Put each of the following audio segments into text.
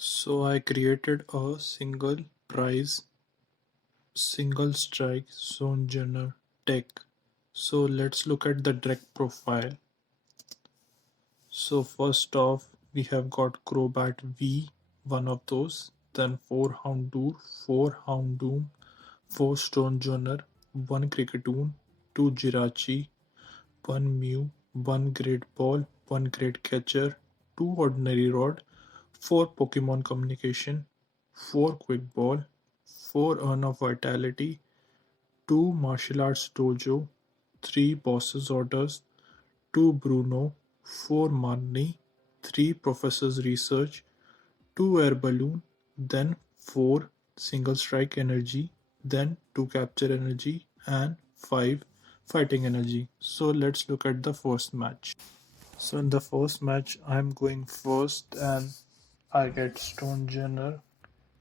So I created a single strike Stonjouner deck. So let's look at the deck profile. So first off, we have got Crobat V, one of those. Then 4 Houndour, 4 Stonjouner, 1 Cricketoon, 2 Jirachi, 1 Mew, 1 Great Ball, 1 Great Catcher, 2 Ordinary Rod, 4 Pokemon Communication, 4 Quick Ball, 4 Urn of Vitality, 2 Martial Arts Dojo, 3 Boss's Orders, 2 Bruno, 4 Marnie, 3 Professor's Research, 2 Air Balloon, then 4 Single Strike Energy, then 2 Capture Energy, and 5 Fighting Energy. So let's look at the first match. So in the first match, I'm going first and I get Stonjouner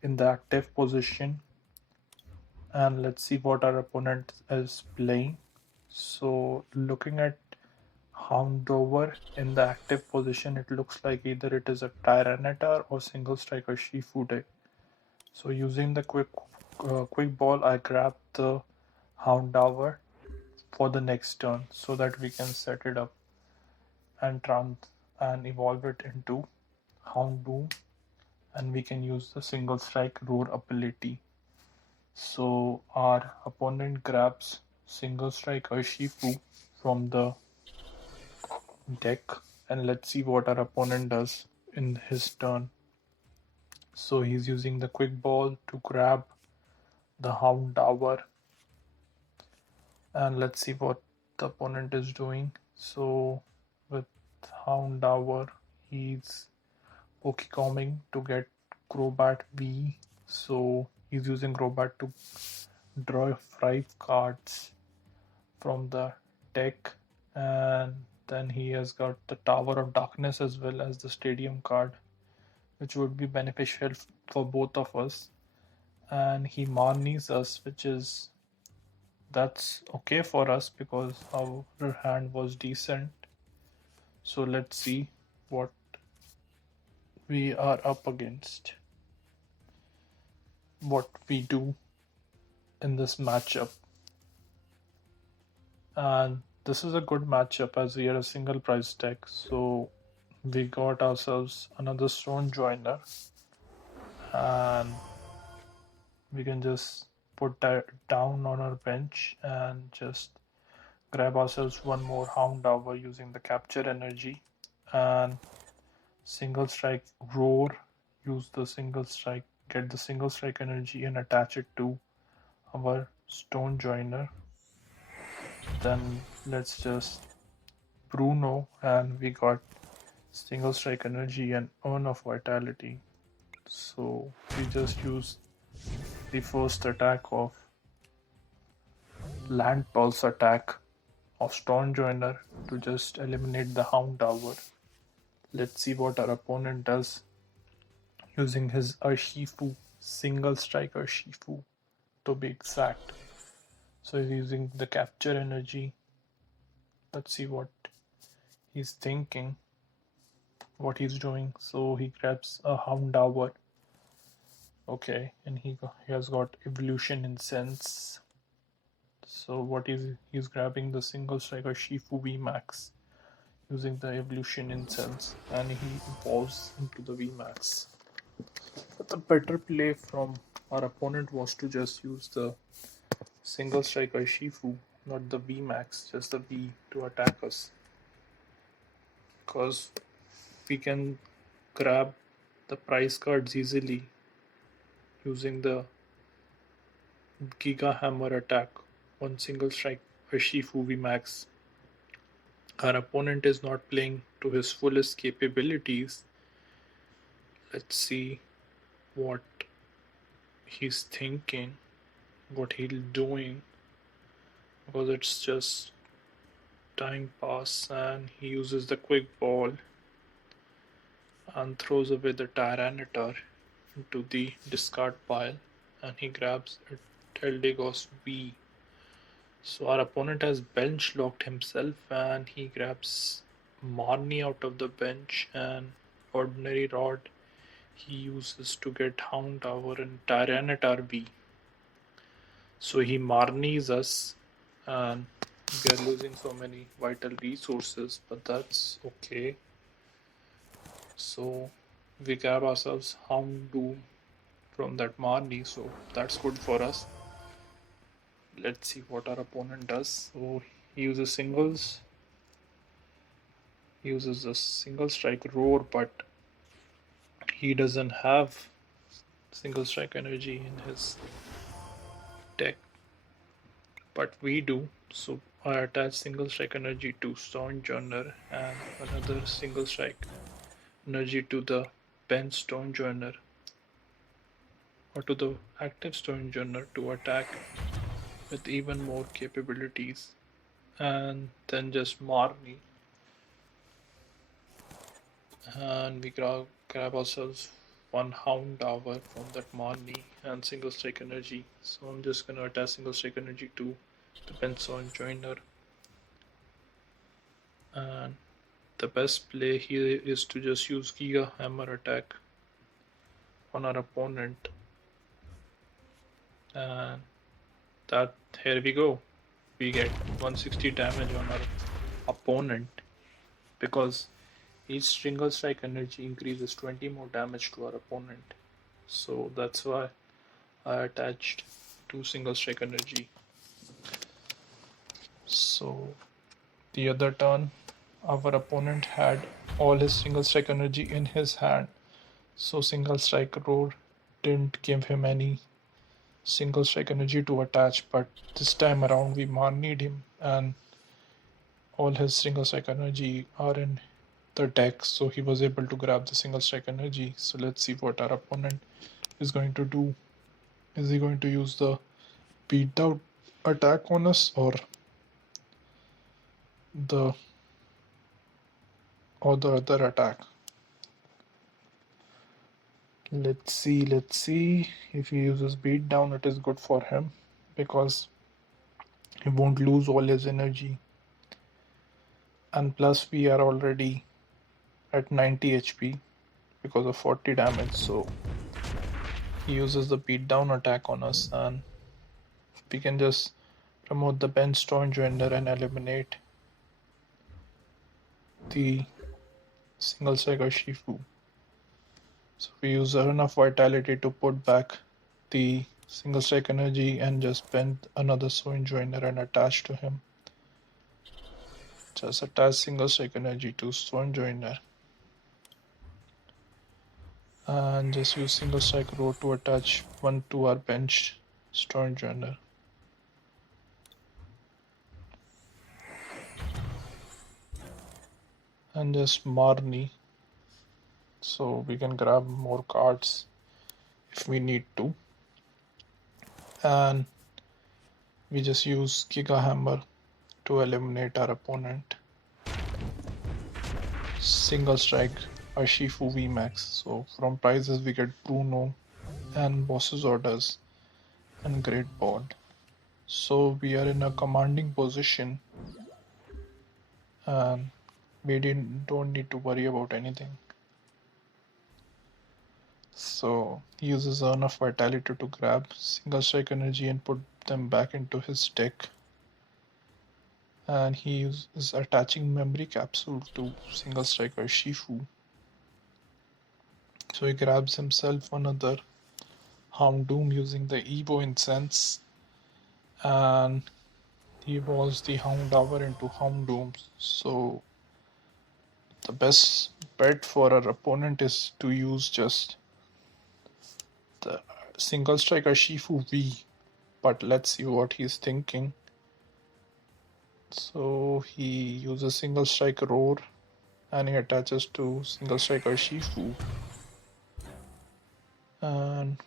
in the active position, and let's see what our opponent is playing. So looking at Houndover in the active position, it looks like either it is a Tyranitar or single striker Shifu deck. So using the quick ball, I grab the Houndover for the next turn so that we can set it up and evolve it into Houndoom, and we can use the single strike roar ability. So our opponent grabs single strike Urshifu from the deck, and let's see what our opponent does in his turn. So he's using the quick ball to grab the Houndour, and let's see what the opponent is doing. So with Houndour, he's Pokecoming to get Crobat V. So he's using Crobat to draw 5 cards from the deck, and then he has got the Tower of Darkness as well as the Stadium card, which would be beneficial for both of us. And he Marnies us, that's okay for us because our hand was decent. So let's see what we are up against, what we do in this matchup. And this is a good matchup as we are a single prize deck. So we got ourselves another Stonjouner, and we can just put that down on our bench and just grab ourselves one more Houndour using the capture energy and single strike roar. Use the single strike, get the single strike energy and attach it to our Stonjouner. Then let's just Bruno, and we got single strike energy and urn of vitality. So we just use the first attack of land pulse attack of Stonjouner to just eliminate the Houndour. Let's see what our opponent does using his Urshifu, single strike Urshifu to be exact. So he's using the capture energy. Let's see what he's thinking, what he's doing. So he grabs a Houndour. Okay, and he has got evolution in sense. So what he's grabbing the single striker Shifu VMAX using the evolution in sense, and he evolves into the VMAX. But the better play from our opponent was to just use the single striker Shifu, not the VMAX, just the V to attack us. Because we can grab the prize cards easily using the Giga Hammer attack on single strike Urshifu VMAX. Our opponent is not playing to his fullest capabilities. Let's see what he's thinking, what he'll doing, because it's just time pass, and he uses the quick ball and throws away the Tyranitar into the discard pile, and he grabs a Eldegoss V. So our opponent has bench locked himself, and he grabs Marnie out of the bench and Ordinary Rod. he uses to get Hound Tower and Tyranitar B. So he Marnies us, and we are losing so many vital resources, but that's okay. So we grab ourselves Houndoom from that Marnie, so that's good for us. Let's see what our opponent does. So he uses a single strike roar, but he doesn't have single strike energy in his deck, but we do. So I attach single strike energy to Stonjouner and another single strike energy to the Ben Stonjouner or to the active Stonjouner to attack with even more capabilities, and then just Marnie, and we grab ourselves one Hound Tower from that Marnie and single strike energy. So I'm just gonna attach single strike energy to the Benson Joiner, and the best play here is to just use Giga Hammer attack on our opponent, and that here we go. We get 160 damage on our opponent because each single strike energy increases 20 more damage to our opponent. So that's why I attached two single strike energy. So the other turn, our opponent had all his single strike energy in his hand. So single strike roar didn't give him any single strike energy to attach, but this time around we need him, and all his single strike energy are in the deck, so he was able to grab the single strike energy. So let's see what our opponent is going to do. Is he going to use the beat down attack on us, or the other attack? Let's see. If he uses beat down, it is good for him because he won't lose all his energy, and plus we are already at 90 HP because of 40 damage. So he uses the beat down attack on us, and we can just promote the Ben Stonjouner and eliminate the single Sega Shifu. So we use enough vitality to put back the single strike energy and just bend another Stonjouner and attach to him. Just attach single strike energy to Stonjouner and just use single strike row to attach one to our bench Stonjouner. And just Marnie, so we can grab more cards if we need to. And we just use Giga Hammer to eliminate our opponent. Single strike Shifu VMAX. So from prizes we get Bruno and boss's orders and great board. So we are in a commanding position and we don't need to worry about anything. So he uses enough vitality to grab single strike energy and put them back into his deck. And he is attaching memory capsule to single striker Shifu. So he grabs himself another Houndoom using the Evo Incense, and he evolves the Hound Tower into Houndoom. So the best bet for our opponent is to use just the single striker Shifu V, but let's see what he's thinking. So he uses single strike roar and he attaches to single striker Shifu, and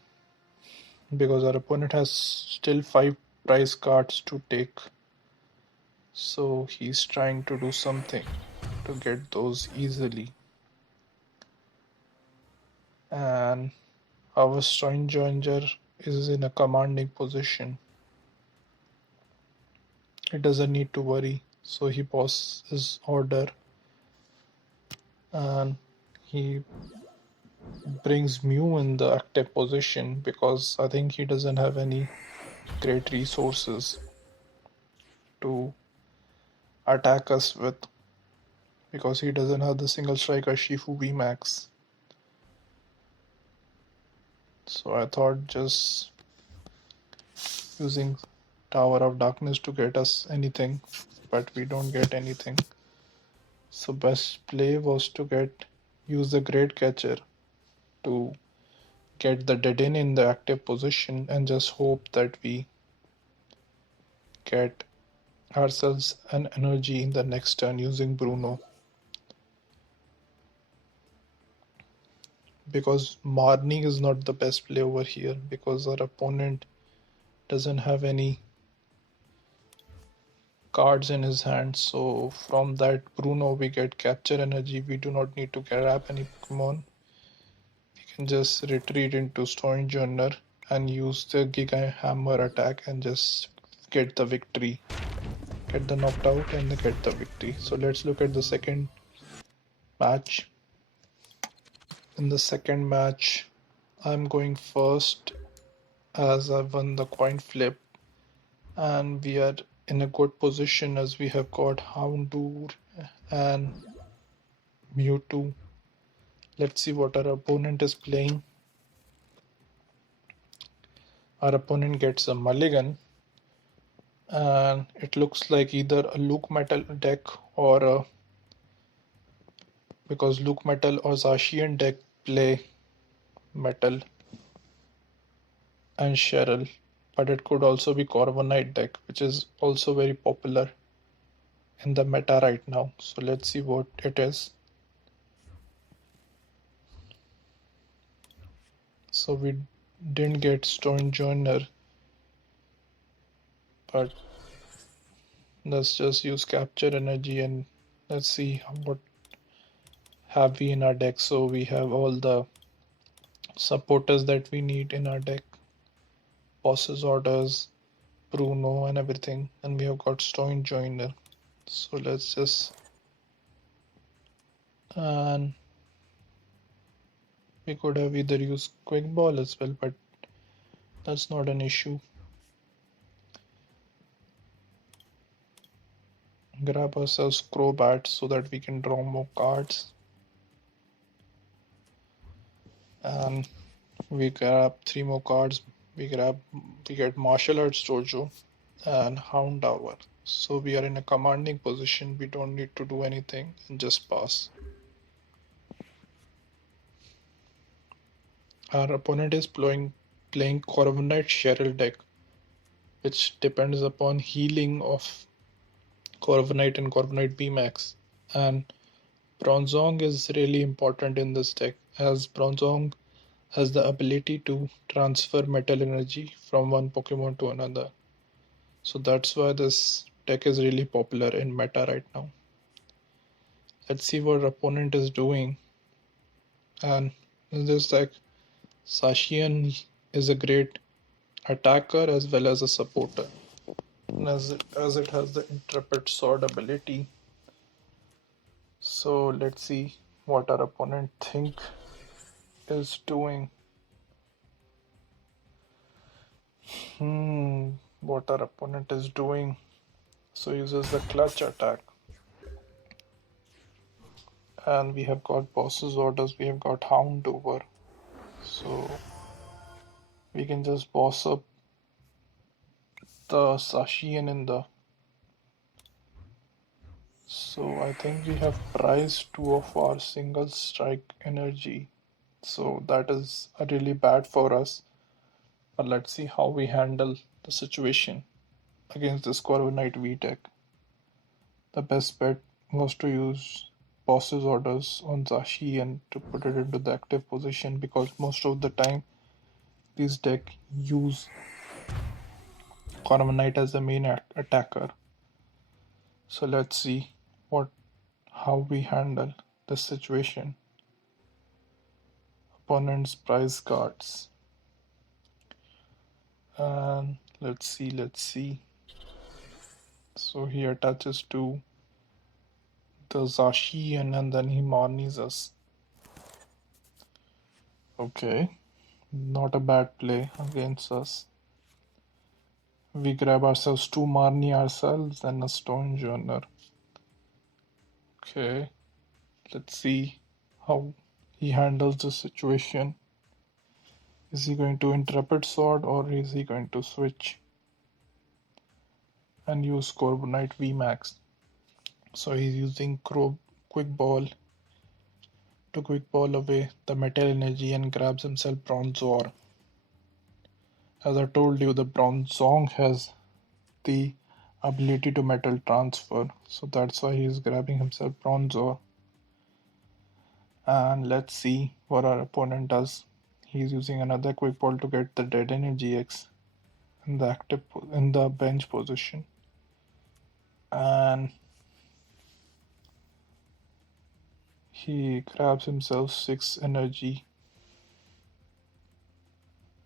because our opponent has still 5 prize cards to take, so he's trying to do something to get those easily. And our Stonjouner is in a commanding position. He doesn't need to worry, so he pauses his order and he brings Mew in the active position because I think he doesn't have any great resources to attack us with, because he doesn't have the single striker Shifu VMAX. So I thought just using Tower of Darkness to get us anything, but we don't get anything. So best play was to use the Great Catcher to get the dead in the active position and just hope that we get ourselves an energy in the next turn using Bruno. Because Marnie is not the best play over here because our opponent doesn't have any cards in his hand. So from that Bruno we get capture energy. We do not need to grab any Pokemon. We can just retreat into Stonjouner and use the Giga Hammer attack and just get the victory. Get the knocked out and get the victory. So let's look at the second match. In the second match, I'm going first as I won the coin flip, and we are in a good position as we have got Houndour and Mewtwo. Let's see what our opponent is playing. Our opponent gets a Mulligan, and it looks like either a Luke Metal deck or a, because Luke Metal or Zacian deck play Metal and Cheryl, but it could also be Corviknight deck, which is also very popular in the meta right now. So let's see what it is. So we didn't get Stonjouner, but let's just use capture energy and let's see what have we in our deck. So we have all the supporters that we need in our deck, bosses orders, Bruno and everything, and we have got Stonjouner. So let's just, and we could have either used quick ball as well, but that's not an issue. Grab ourselves Crobat so that we can draw more cards. And we grab 3 more cards. We get Martial Arts Dojo and Houndour. So we are in a commanding position. We don't need to do anything and just pass. Our opponent is playing Corviknight Cheryl deck, which depends upon healing of Corviknight and Corviknight BMAX. And Bronzong is really important in this deck, as Bronzong has the ability to transfer metal energy from one Pokemon to another. So that's why this deck is really popular in meta right now. Let's see what our opponent is doing. And in this deck, Sashian is a great attacker as well as a supporter. And as it has the Intrepid Sword ability. So let's see what our opponent is doing. What our opponent is doing. So uses the clutch attack. And we have got bosses orders, we have got Houndour. So we can just boss up the Sashian in the. So I think we have prized 2 of our single strike energy. So that is really bad for us. But let's see how we handle the situation against this Corviknight V deck. The best bet was to use boss's orders on Zashi and to put it into the active position, because most of the time these deck use Corviknight as the main attacker. So let's see how we handle this situation. Opponent's prize cards. And let's see. So he attaches to the Zashi and then he marnies us. Okay, not a bad play against us. We grab ourselves two Marnie ourselves and a Stonjouner. Okay, let's see how he handles the situation. Is he going to Intrepid Sword or is he going to switch and use Corbonite VMAX? So he's using Quick Ball to Quick Ball away the Metal Energy and grabs himself Bronzor. As I told you, the Bronzong has the ability to Metal Transfer, so that's why he's grabbing himself Bronzor. And let's see what our opponent does. He's using another Quick Ball to get the Dead Energy X in the in the bench position. And he grabs himself 6 energy,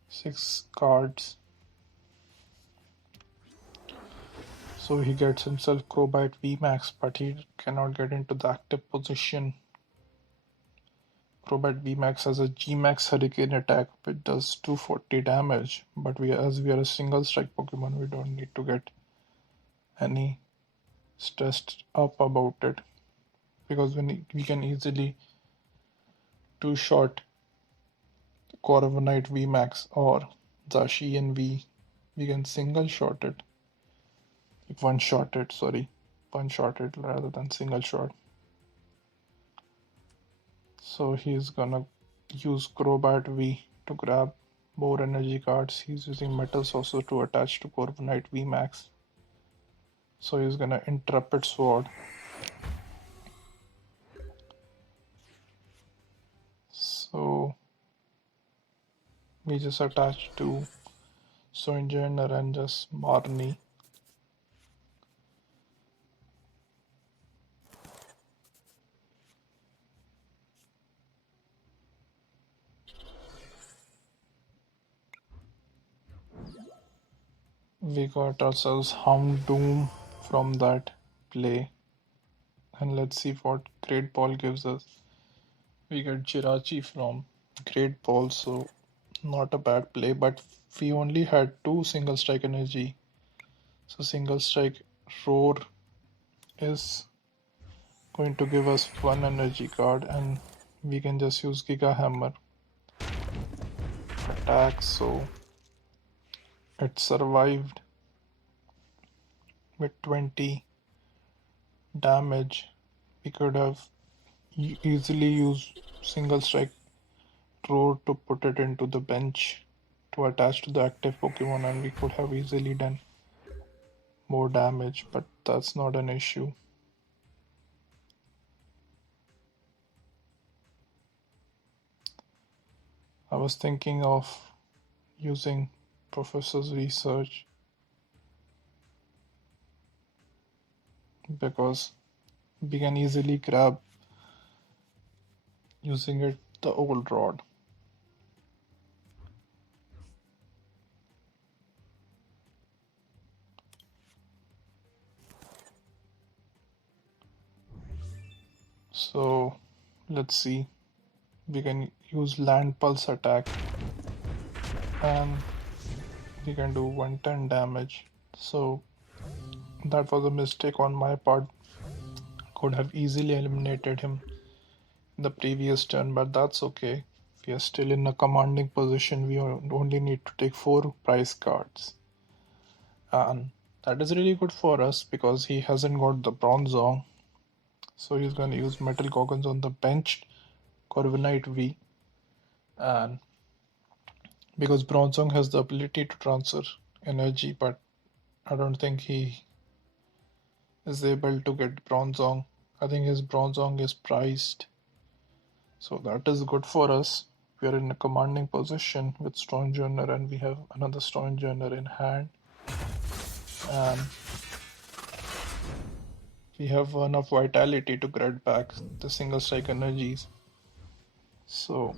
6 cards. So he gets himself Crowbite VMAX, but he cannot get into the active position. Crowbite VMAX has a Gmax Hurricane attack which does 240 damage, but as we are a single strike Pokemon, we don't need to get any stressed up about it, because we can easily two-shot Corviknight VMAX or Zacian V. We can single shot it, one shot it rather than single shot. So he's gonna use Crobat V to grab more energy cards. He's using Metal Saucer to attach to Corviknight VMAX. So he's gonna Intrepid Sword. So we just attach to Stonjouner and just Marnie. We got ourselves Houndoom from that play. And let's see what Great Ball gives us. We get Jirachi from Great Ball, so not a bad play, but we only had 2 single strike energy. So single strike Roar is going to give us 1 energy card, and we can just use Giga Hammer attack. So it survived with 20 damage. We could have easily used single strike Roar to put it into the bench to attach to the active Pokemon, and we could have easily done more damage, but that's not an issue. I was thinking of using Professor's research because we can easily grab using it the old rod. So let's see, we can use land pulse attack and we can do 110 damage. So that was a mistake on my part. Could have easily eliminated him in the previous turn, but that's okay. We are still in a commanding position. We only need to take 4 prize cards. And that is really good for us because he hasn't got the Bronzong. So he's going to use Metal Goggins on the benched Corviknight V. And because Bronzong has the ability to transfer energy, but I don't think he is able to get Bronzong. I think his Bronzong is priced. So that is good for us. We are in a commanding position with Stonjouner and we have another Stonjouner in hand. And we have enough vitality to get back the single strike energies. So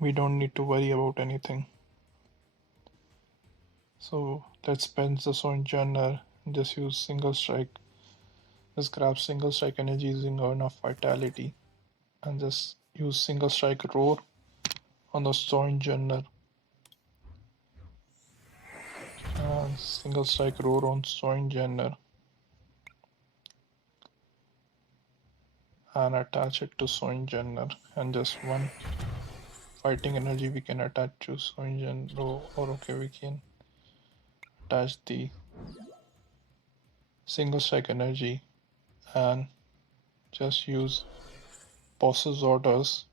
we don't need to worry about anything. So let's bench the Stonjouner, just use single strike. Just grab single strike energy using enough vitality and just use single strike roar on the Stonjouner. Single strike roar on Stonjouner and attach it to Stonjouner, and just one fighting energy we can attach to Stonjouner, or okay, we can attach the single strike energy and just use boss's orders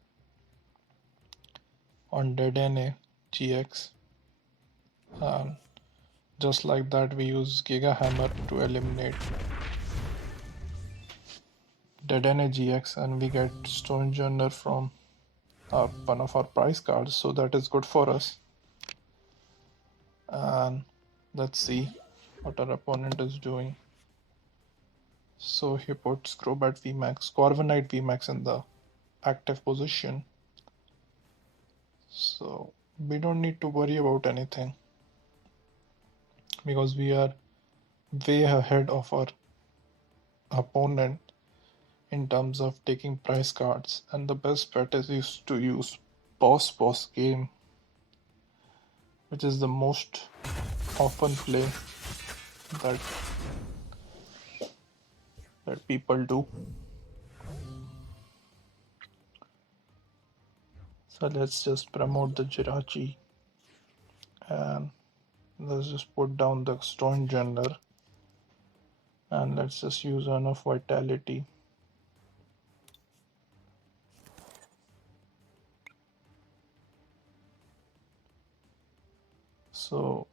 on Dedenne GX, and just like that we use Giga Hammer to eliminate Dedenne GX, and we get Stonjouner from one of our prize cards, so that is good for us. And let's see what our opponent is doing. So he puts Crobat VMAX, Corviknight VMAX in the active position, so we don't need to worry about anything because we are way ahead of our opponent in terms of taking prize cards. And the best bet is to use boss game, which is the most often play that people do. So let's just promote the Jirachi, and let's just put down the Stonjouner, and let's just use enough vitality. So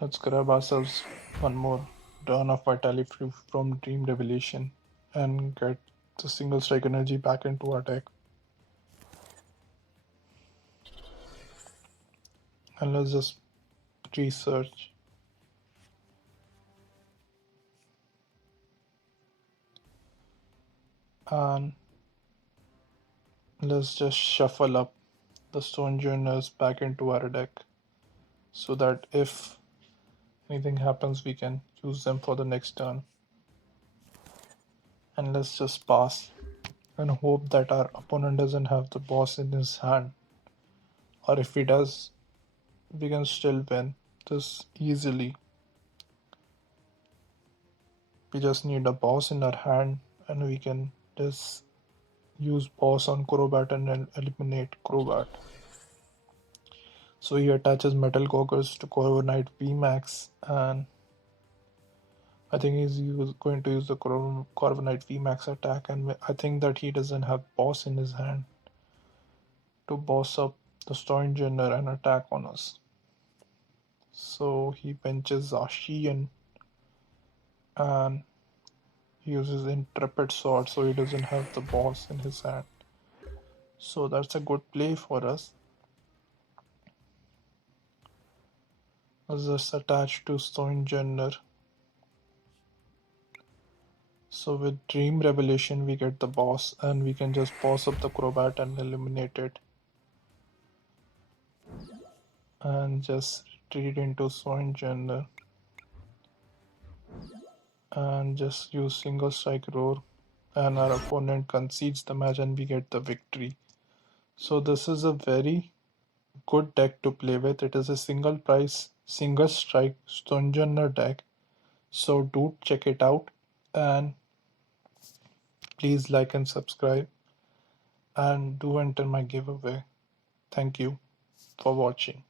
let's grab ourselves one more turn of vitality from Dream Revelation and get the single strike energy back into our deck. And let's just research. And let's just shuffle up the Stonejourners back into our deck so that if anything happens, we can use them for the next turn. And let's just pass and hope that our opponent doesn't have the boss in his hand. Or if he does, we can still win this easily. We just need a boss in our hand and we can just use boss on Crobat and eliminate Crobat. So he attaches Metal Goggles to Corviknight VMAX, and I think he's going to use the Corviknight VMAX attack, and I think that he doesn't have boss in his hand to boss up the Stonjouner and attack on us. So he benches Zacian and uses Intrepid Sword, so he doesn't have the boss in his hand. So that's a good play for us. Let's just attach to Stonjouner. So with Dream Revelation we get the boss, and we can just boss up the Crobat and eliminate it. And just retreat into Stonjouner. And just use single strike roar, and our opponent concedes the match and we get the victory. So this is a very good deck to play with. It is a single price, single strike Stonjouner deck. So do check it out, and please like and subscribe, and do enter my giveaway. Thank you for watching.